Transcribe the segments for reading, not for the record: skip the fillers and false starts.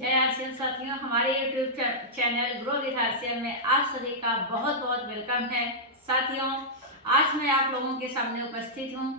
जय आरसीएम साथियों, हमारे YouTube channel grow with RCM में आप सभी का बहुत बहुत वेलकम है। साथियों, आज मैं आप लोगों के सामने उपस्थित हूँ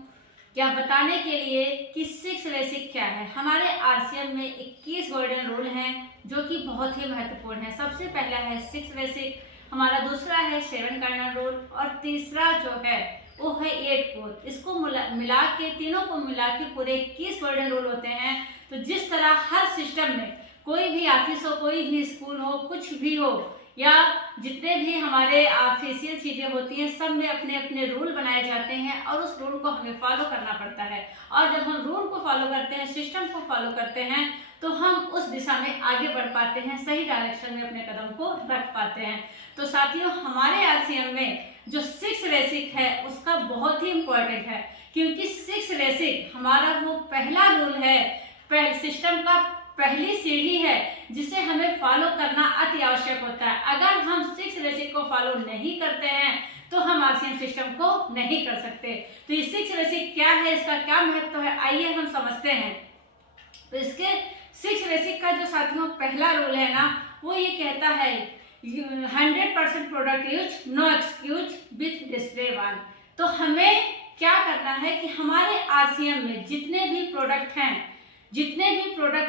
यह बताने के लिए कि 6 बेसिक क्या है। हमारे आरसीएम में 21 गोल्डन रूल हैं जो कि बहुत ही महत्वपूर्ण है। सबसे पहला है 6 बेसिक, हमारा दूसरा है 7 कार्डिनल रूल और तीसरा जो है वो है 8 कोर। इसको मिला के तीनों को मिला के पूरे 21 गोल्डन रूल होते हैं। तो जिस तरह हर सिस्टम में कोई भी ऑफिस हो, कोई भी स्कूल हो, कुछ भी हो या जितने भी हमारे ऑफिशियल चीज़ें होती हैं, सब में अपने अपने रूल बनाए जाते हैं और उस रूल को हमें फॉलो करना पड़ता है। और जब हम रूल को फॉलो करते हैं, सिस्टम को फॉलो करते हैं, तो हम उस दिशा में आगे बढ़ पाते हैं, सही डायरेक्शन में अपने कदम को रख पाते हैं। तो साथियों, हमारे आरसीएम में जो 6 बेसिक है उसका बहुत ही इम्पोर्टेंट है, क्योंकि 6 बेसिक हमारा वो पहला रूल है, सिस्टम का पहली सीढ़ी है जिसे हमें फॉलो करना अति आवश्यक होता है। अगर हम 6 बेसिक को फॉलो नहीं करते हैं तो हम आरसीएम सिस्टम को नहीं कर सकते। तो ये 6 बेसिक क्या है, इसका क्या महत्व है, आइए हम समझते हैं। तो इसके 6 बेसिक का जो साथियों पहला रूल है ना, वो ये कहता है 100% product use, no excuse with display one. तो हमें क्या करना है कि हमारे आरसीएम में जितने भी प्रोडक्ट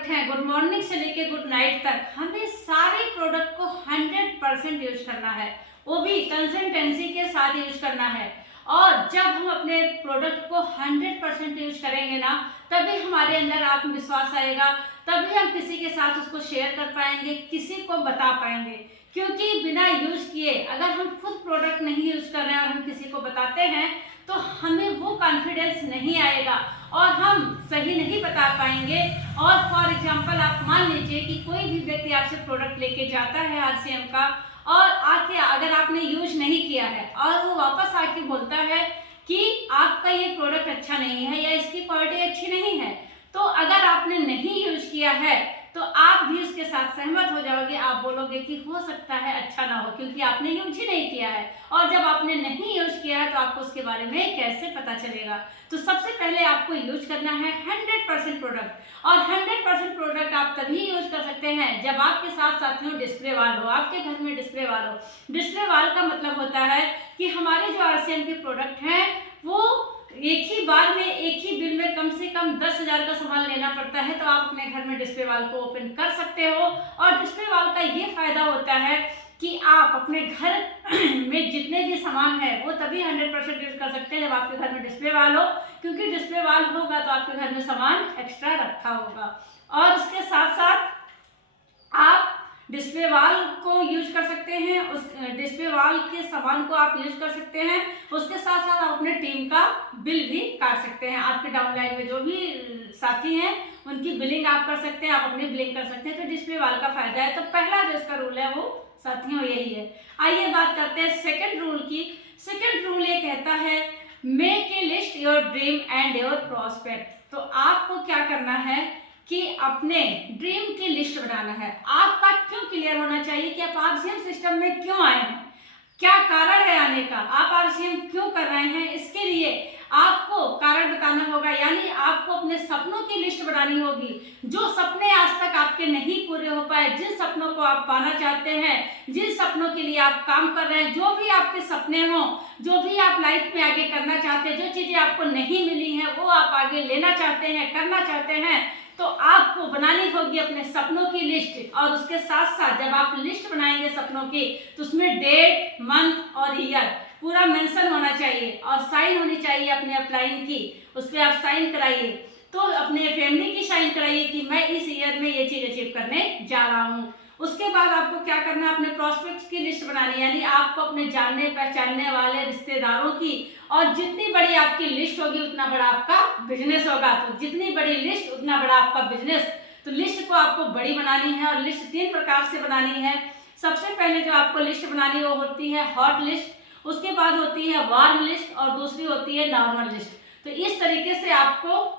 हैं, गुड मॉर्निंग से लेके गुड नाइट तक, हमें सारे प्रोडक्ट को 100% यूज करना है, वो भी कंसिस्टेंसी के साथ यूज करना है। और जब हम अपने प्रोडक्ट को 100% यूज करेंगे ना, तभी हमारे अंदर आत्मविश्वास आएगा, तभी हम किसी के साथ उसको शेयर कर पाएंगे, किसी को बता पाएंगे। क्योंकि बिना यूज किए अगर हम खुद प्रोडक्ट नहीं यूज कर रहे हैं और हम किसी को बताते हैं तो हमें वो कॉन्फिडेंस नहीं आएगा और हम सही नहीं बता पाएंगे। और फॉर एग्जांपल आप मान लीजिए कि कोई भी व्यक्ति आपसे प्रोडक्ट लेके जाता है आरसीएम का, और आके अगर आपने यूज नहीं किया है और वो वापस आके बोलता है कि आपका ये प्रोडक्ट अच्छा नहीं है या इसकी क्वालिटी अच्छी नहीं है, तो अगर आपने नहीं यूज किया है तो आप भी उसके साथ सहमत हो जाओगे। आप बोलोगे कि हो सकता है अच्छा ना हो, क्योंकि आपने यूज ही नहीं किया है। और जब आपने नहीं यूज किया है तो आपको उसके बारे में कैसे पता चलेगा। तो सबसे पहले आपको यूज करना है 100% प्रोडक्ट, और 100% प्रोडक्ट आप तभी यूज कर सकते हैं जब आपके साथ साथियों डिस्प्ले वाल हो, आपके घर में डिस्प्ले वाल हो। डिस्प्ले वाल का मतलब होता है कि हमारे जो आरसीएम के प्रोडक्ट हैं वो एक ही बार में, एक ही बिल में कम से कम 10,000 का सामान लेना पड़ता है, तो आप अपने घर में डिस्प्ले वाल को ओपन कर सकते हो। और डिस्प्ले वाल का ये फायदा होता है कि आप अपने घर में जितने भी सामान है वो तभी 100% यूज कर सकते हैं जब आपके घर में डिस्प्ले वाल हो, क्योंकि डिस्प्ले वाल होगा तो आपके घर में सामान एक्स्ट्रा रखा होगा। और उसके साथ साथ आप डिस्प्ले वाल को यूज कर सकते हैं, उस डिस्प्ले वाल के सामान को आप यूज कर सकते हैं। उसके साथ साथ आप अपने टीम का बिल भी काट सकते हैं। आपके डाउनलाइन में जो भी साथी हैं उनकी बिलिंग आप कर सकते हैं, आप अपनी बिलिंग कर सकते हैं। तो डिस्प्ले वाल का फायदा है। तो पहला जो इसका रूल है वो साथियों यही है। आइए बात करते हैं सेकंड रूल की। सेकंड रूल ये कहता है make a list your dream and your prospect. तो आपको क्या करना है कि अपने ड्रीम की लिस्ट बनाना है। आपका क्यों क्लियर होना चाहिए कि आप आरसीएम सिस्टम में क्यों आए हैं, क्या कारण है आने का, आप आरसीएम क्यों कर रहे हैं, इसके लिए आपको कारण बताना होगा। यानी आपको अपने सपनों की लिस्ट बनानी होगी। जो सपने आज तक आपके नहीं पूरे हो पाए, जिन सपनों को आप पाना चाहते हैं, जिन सपनों के लिए आप काम कर रहे हैं, जो भी आपके सपने हों, जो भी आप लाइफ में आगे करना चाहते हैं, जो चीजें आपको नहीं मिली हैं वो आप आगे लेना चाहते हैं, करना चाहते हैं, तो आपको बनानी होगी अपने सपनों की लिस्ट। और उसके साथ साथ जब आप लिस्ट बनाएंगे सपनों की, तो उसमें डेट, मंथ और ईयर पूरा मेंशन होना चाहिए और साइन होनी चाहिए अपने अपलाइन की। उस पर आप साइन कराइए, तो अपने फैमिली की साइन कराइए कि मैं इस ईयर में ये चीज अचीव करने जा रहा हूँ। उसके बाद आपको क्या करना है, अपने प्रॉस्पेक्ट्स की लिस्ट बनानी है। यानी आपको अपने जानने पहचानने वाले रिश्तेदारों की, और जितनी बड़ी आपकी लिस्ट होगी उतना बड़ा आपका बिजनेस होगा। तो जितनी बड़ी लिस्ट उतना बड़ा आपका बिजनेस। तो लिस्ट को आपको बड़ी बनानी है, और लिस्ट 3 प्रकार से बनानी है। सबसे पहले जो आपको लिस्ट बनानी है वो होती है हॉट लिस्ट, उसके बाद होती है वार्म लिस्ट, और दूसरी होती है नॉर्मल लिस्ट। तो इस तरीके से आपको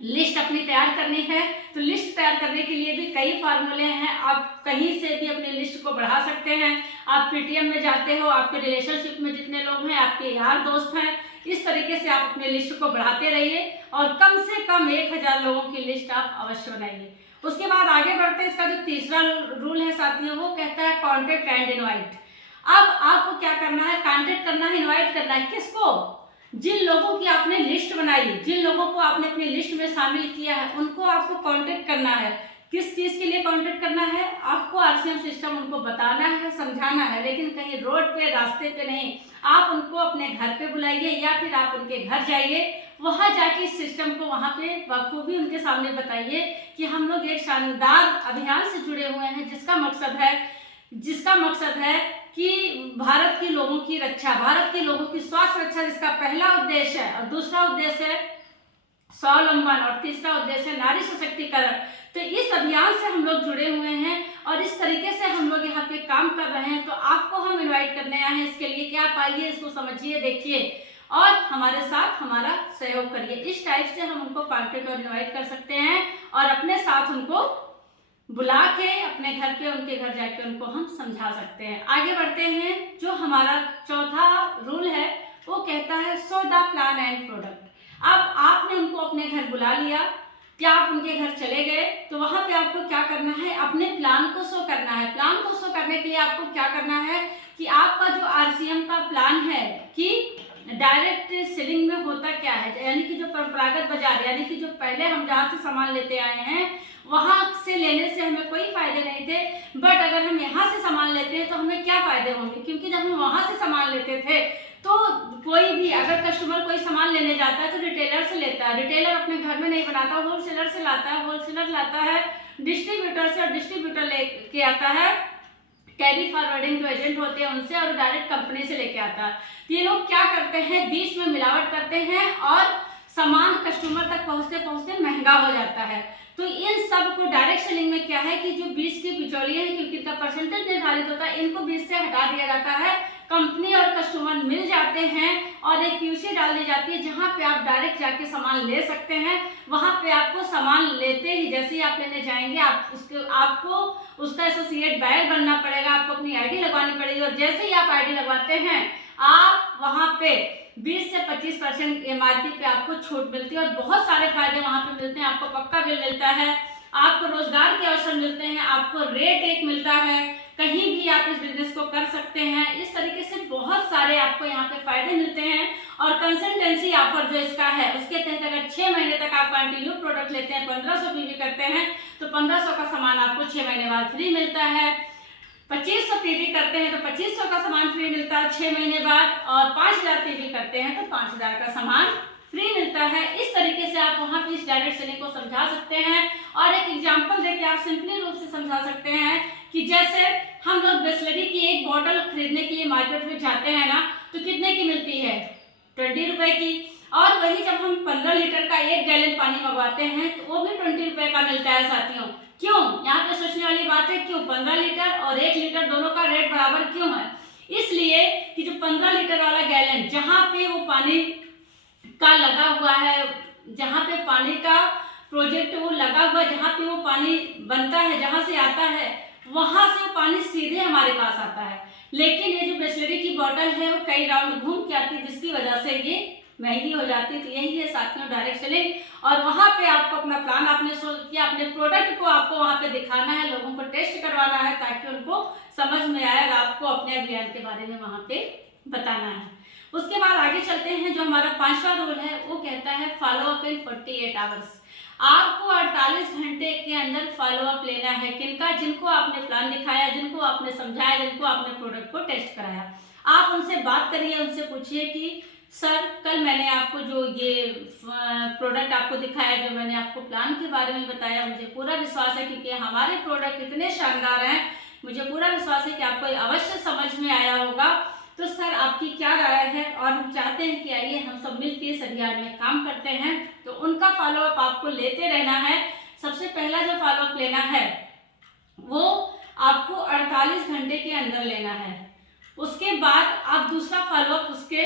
लिस्ट अपनी तैयार करनी है। तो लिस्ट तैयार करने के लिए भी कई फार्मूले हैं। आप कहीं से भी अपनी लिस्ट को बढ़ा सकते हैं। आप पीटीएम में जाते हो, आपके रिलेशनशिप में जितने लोग हैं, आपके यार दोस्त हैं, इस तरीके से आप अपनी लिस्ट को बढ़ाते रहिए और कम से कम 1000 लोगों की लिस्ट आप अवश्य बनाइए। उसके बाद आगे बढ़ते हैं, इसका जो तीसरा रूल है साथियों, वो कहता है कॉन्टेक्ट एंड इनवाइट। अब आपको क्या करना है, कॉन्टेक्ट करना है, इनवाइट करना है। किसको? जिन लोगों की आपने लिस्ट बनाई, जिन लोगों को आपने अपनी लिस्ट में शामिल किया है, उनको आपको कांटेक्ट करना है। किस चीज के लिए कांटेक्ट करना है? आपको आरसीएम सिस्टम उनको बताना है, समझाना है, लेकिन कहीं रोड पे, रास्ते पे नहीं। आप उनको अपने घर पे बुलाइए या फिर आप उनके घर जाइए, वहां जाके इस सिस्टम को वहां पे बखूबी उनके सामने बताइए कि हम लोग एक शानदार अभियान से जुड़े हुए हैं, जिसका मकसद है कि भारत के लोगों की रक्षा, भारत के लोगों की स्वास्थ्य रक्षा, जिसका पहला उद्देश्य है, और दूसरा उद्देश्य है स्वावलंबन, और तीसरा उद्देश्य है नारी सशक्तिकरण। तो इस अभियान से हम लोग जुड़े हुए हैं और इस तरीके से हम लोग यहाँ पे काम कर रहे हैं। तो आपको हम इनवाइट करने आए हैं, इसके लिए क्या आप आइए, इसको समझिए, देखिए और हमारे साथ हमारा सहयोग करिए। इस टाइप से हम उनको कॉन्टेक्ट और इनवाइट कर सकते हैं और अपने साथ उनको बुला के अपने घर पे, उनके घर जाके उनको हम समझा सकते हैं। आगे बढ़ते हैं, जो हमारा चौथा रूल है वो कहता है show the plan and product. अब आपने उनको अपने घर बुला लिया, क्या आप उनके घर चले गए, तो वहां पे आपको क्या करना है, अपने प्लान को शो करना है। प्लान को शो करने के लिए आपको क्या करना है कि आपका जो आरसीएम का प्लान है कि डायरेक्ट सेलिंग में होता क्या है, यानी कि जो परंपरागत बाजार, यानी कि जो पहले हम जहाँ से सामान लेते आए हैं वहां से लेने से हमें कोई फायदे नहीं थे, बट अगर हम यहाँ से सामान लेते हैं तो हमें क्या फायदे होंगे, क्योंकि जब हम वहां से सामान लेते थे तो कोई भी अगर कस्टमर कोई सामान लेने जाता है तो रिटेलर से लेता है, रिटेलर अपने घर में नहीं बनाता, होलसेलर से लाता है, होलसेलर लाता है डिस्ट्रीब्यूटर से, और डिस्ट्रीब्यूटर लेके आता है कैरी फॉरवर्डिंग जो एजेंट होते हैं उनसे, और डायरेक्ट कंपनी से लेके आता है। ये लोग क्या करते हैं, बीच में मिलावट करते हैं और सामान कस्टमर तक पहुंचते पहुंचते महंगा हो जाता है। तो इन सब को डायरेक्ट सेलिंग में क्या है कि जो बीच के बिचौलिए हैं, क्योंकि इनका परसेंटेज निर्धारित होता है, इनको बीच से हटा दिया जाता है, कंपनी और कस्टमर मिल जाते हैं और एक क्यूसी डाल दी जाती है जहां पे आप डायरेक्ट जाके सामान ले सकते हैं। वहां पे आपको सामान लेते ही जैसे ही आप लेने जाएंगे आपको उसका एसोसिएट बायर बनना पड़ेगा, आपको अपनी आईडी लगवानी पड़ेगी, और जैसे ही आप आईडी लगवाते हैं आप वहां पे 20 से 25% एमआरपी पे आपको छूट मिलती है और बहुत सारे फायदे वहां पे मिलते हैं। आपको पक्का बिल मिलता है, आपको रोजगार के अवसर मिलते हैं, आपको रेट एक मिलता है, कहीं भी आप इस बिजनेस को कर सकते हैं। इस तरीके से बहुत सारे आपको यहाँ पे फायदे मिलते हैं। और कंसल्टेंसी ऑफर जो इसका है उसके तहत अगर 6 महीने तक आप कंटिन्यू प्रोडक्ट लेते हैं, 1500 पीवी करते हैं, तो 1500 का सामान आपको 6 महीने बाद फ्री मिलता है। 2500 पीवी करते हैं तो 2500 का सामान फ्री मिलता है 6 महीने बाद, और 5000 पीवी करते हैं तो 5000 का सामान फ्री मिलता है। इस तरीके से आप वहां पे इस डायरेक्ट सेलिंग को समझा सकते हैं और एक एग्जांपल देके आप सिंपली रूप से समझा सकते हैं कि जैसे हम लोग बिस्लरी की एक बॉटल खरीदने के लिए मार्केट में जाते हैं ना, तो कितने की मिलती है, 20 रुपए की, और वही जब हम 15 लीटर का 1 गैलन पानी मंगवाते हैं तो वो भी 20 रुपए का मिलता है साथियों। क्यों? यहाँ पे सोचने वाली बात है, क्यों 15 लीटर और 1 लीटर दोनों का रेट बराबर क्यों है? इसलिए कि जो 15 लीटर वाला गैलन जहाँ पे वो पानी का लगा हुआ है, जहाँ पे पानी का प्रोजेक्ट वो लगा हुआ है, जहाँ पे वो पानी बनता है, जहाँ से आता है, वहां से वो पानी सीधे हमारे पास आता है। लेकिन ये जो बिस्लरी की बोतल है वो कई राउंड घूम के आती है, जिसकी वजह से ये महंगी हो जाती है। तो यही है साथियों डायरेक्ट सेलिंग। और वहां पे आपको अपना प्लान आपने सोच किया, अपने प्रोडक्ट को आपको वहां पे दिखाना है, लोगों को टेस्ट करवाना है ताकि उनको समझ में आए और आपको अपने अभियान के बारे में वहां पे बताना है। उसके बाद आगे चलते हैं, जो हमारा 5वां रूल है वो कहता है फॉलो अप इन 48 आवर्स। आपको 48 घंटे के अंदर फॉलो अप लेना है। किनका? जिनको आपने प्लान दिखाया, जिनको आपने समझाया, जिनको आपने प्रोडक्ट को टेस्ट कराया। आप उनसे बात करिए, उनसे पूछिए कि सर कल मैंने आपको जो ये प्रोडक्ट आपको दिखाया, जो मैंने आपको प्लान के बारे में बताया, मुझे पूरा विश्वास है क्योंकि हमारे प्रोडक्ट इतने शानदार हैं, मुझे पूरा विश्वास है कि आपको अवश्य समझ में आया होगा। तो सर आपकी क्या राय है? और हम चाहते हैं कि आइए हम सब मिलकर इस अभियान में काम करते हैं। तो उनका फॉलोअप आपको लेते रहना है। सबसे पहला जो फॉलोअप लेना है वो आपको 48 घंटे के अंदर लेना है। उसके बाद आप दूसरा फॉलोअप उसके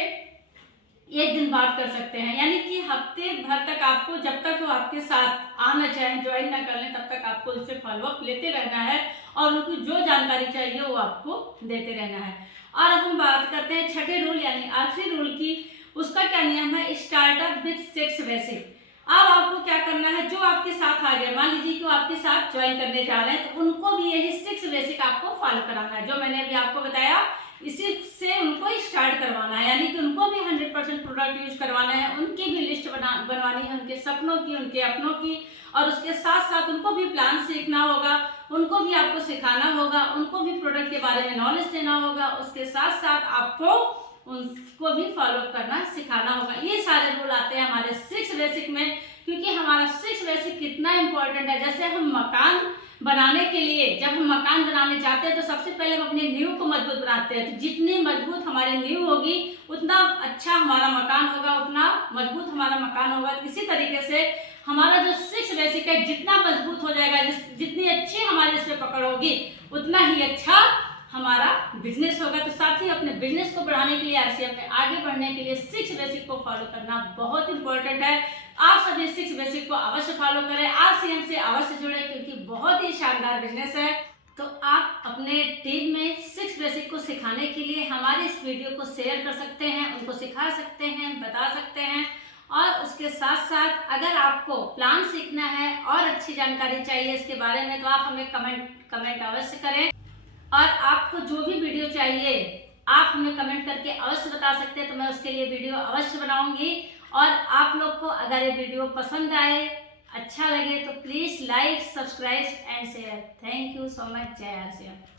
1 दिन बाद कर सकते हैं, यानी कि हफ्ते भर तक आपको, जब तक वो आपके साथ आना चाहें, ज्वाइन ना कर लें, तब तक आपको उससे फॉलोअप लेते रहना है और उनको जो जानकारी चाहिए वो आपको देते रहना है। और अब हम बात करते हैं छठे रूल यानी आखिरी रूल की। उसका क्या नियम है? Startup with 6 basic. अब आपको क्या करना है, जो आपके साथ आ गए, मान लीजिए कि वो आपके साथ ज्वाइन करने जा रहे हैं, तो उनको भी यही 6 बेसिक आपको फॉलो कराना है, जो मैंने अभी आपको बताया इसी से उनको स्टार्ट करवाना है, यानी कि उनको भी 100% प्रोडक्ट यूज करवाना है, उनकी भी लिस्ट बनवानी है, उनके सपनों की, उनके अपनों की, और उसके साथ साथ उनको भी प्लान सीखना होगा, उनको भी आपको सिखाना होगा, उनको भी प्रोडक्ट के बारे में नॉलेज देना होगा, उसके साथ साथ आपको उनको भी फॉलो करना सिखाना होगा। ये सारे रूल आते हैं हमारे 6 बेसिक में, क्योंकि हमारा 6 बेसिक कितना इंपॉर्टेंट है। जैसे हम मकान बनाने के लिए, जब हम मकान बनाने जाते हैं तो सबसे पहले हम अपने नींव को मजबूत बनाते हैं, तो जितनी मजबूत हमारी नींव होगी उतना अच्छा हमारा मकान होगा, उतना मजबूत हमारा मकान होगा। इसी तरीके से हमारा जो 6 बेसिक है जितना मजबूत हो जाएगा, जितनी अच्छी हमारी इस पर पकड़ होगी, उतना ही अच्छा हमारा बिजनेस होगा। तो साथ ही अपने बिजनेस को बढ़ाने के लिए, आरसीएम में आगे बढ़ने के लिए 6 बेसिक को फॉलो करना बहुत इंपॉर्टेंट है। आप सभी 6 बेसिक को अवश्य फॉलो करें, आरसीएम से अवश्य जुड़े, क्योंकि बहुत ही शानदार बिजनेस है। तो आप अपने टीम में 6 बेसिक को सिखाने के लिए हमारे इस वीडियो को शेयर कर सकते हैं, उनको सिखा सकते हैं, बता सकते हैं। और उसके साथ साथ अगर आपको प्लान सीखना है और अच्छी जानकारी चाहिए इसके बारे में, तो आप हमें कमेंट अवश्य करें। और आपको जो भी वीडियो चाहिए आप हमें कमेंट करके अवश्य बता सकते हैं, तो मैं उसके लिए वीडियो अवश्य बनाऊंगी। और आप लोग को अगर ये वीडियो पसंद आए, अच्छा लगे, तो please like, subscribe and share. Thank you so much. जय आरसीएम।